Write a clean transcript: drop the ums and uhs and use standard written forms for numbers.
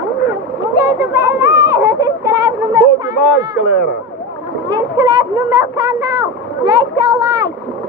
Gente, beleza! Se inscreve no meu Bom canal! demais, galera! Se inscreve no meu canal! Deixa seu like!